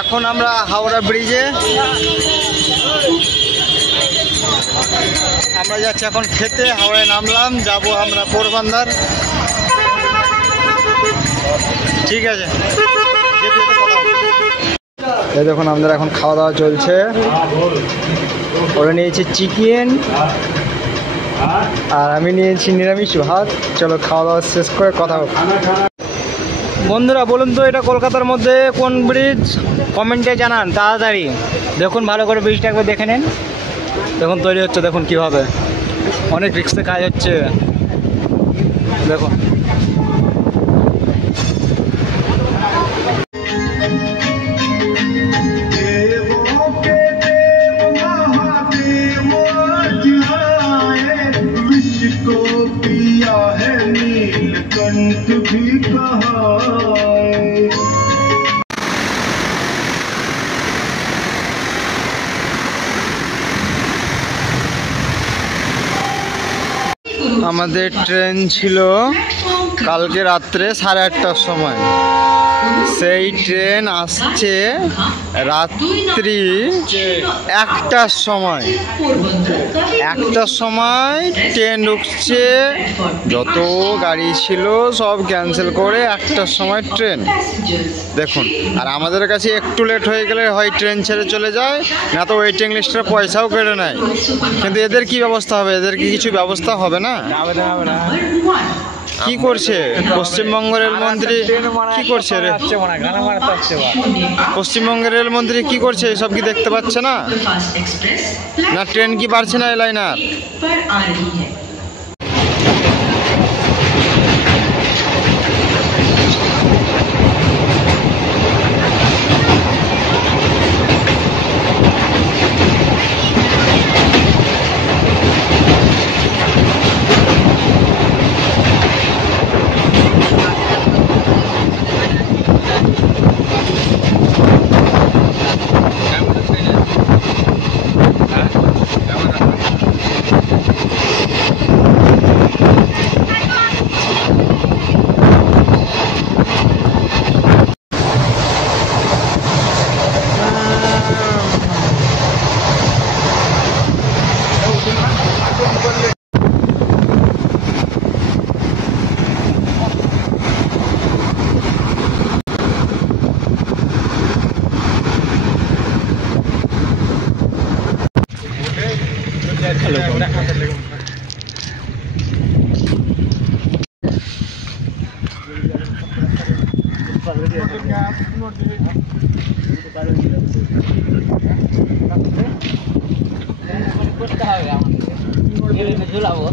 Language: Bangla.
এখন আমরা হাওড়া ব্রিজে আমরা যাচ্ছি এখন খেতে। হাওড়ায় নামলাম, যাব আমরা পোরবন্দর। ঠিক আছে, এই দেখুন আমাদের এখন খাওয়া দাওয়া চলছে। ওরা নিয়েছি চিকেন আর আমি নিয়েছি নিরামিষ ভাত। চলো খাওয়া দাওয়া শেষ করে কথা হোক। বন্ধুরা বলুন তো এটা কলকাতার মধ্যে কোন ব্রিজ? কমেন্টে জানান তাড়াতাড়ি। দেখুন ভালো করে ব্রিজটা একবার দেখে নেন। দেখুন তৈরি হচ্ছে, দেখুন কীভাবে অনেক রিস্কে কাজ হচ্ছে। দেখুন আমাদের ট্রেন ছিল কালকে রাত্রে 8:30টার সময়। সেই ট্রেন আসছে রাত্রি 1টার সময়। 1টার সময় ট্রেন ঢুকছে। যত গাড়ি ছিল সব ক্যান্সেল করে 1টার সময় ট্রেন। দেখুন, আর আমাদের কাছে একটু লেট হয়ে গেলে হয় ট্রেন ছেড়ে চলে যায়, না তো ওয়েটিং লিস্টের পয়সাও কেটে নেয়। কিন্তু এদের কি ব্যবস্থা হবে? এদের কি কিছু ব্যবস্থা হবে না? কি করছে পশ্চিমবঙ্গ রেলমন্ত্রী? কি করছে রে পশ্চিমবঙ্গের রেলমন্ত্রী? কি করছে? সব কি দেখতে পাচ্ছে না? না ট্রেন কি পারছে না এলাইনার? করতে হবে আমাদের ঝুলাবো।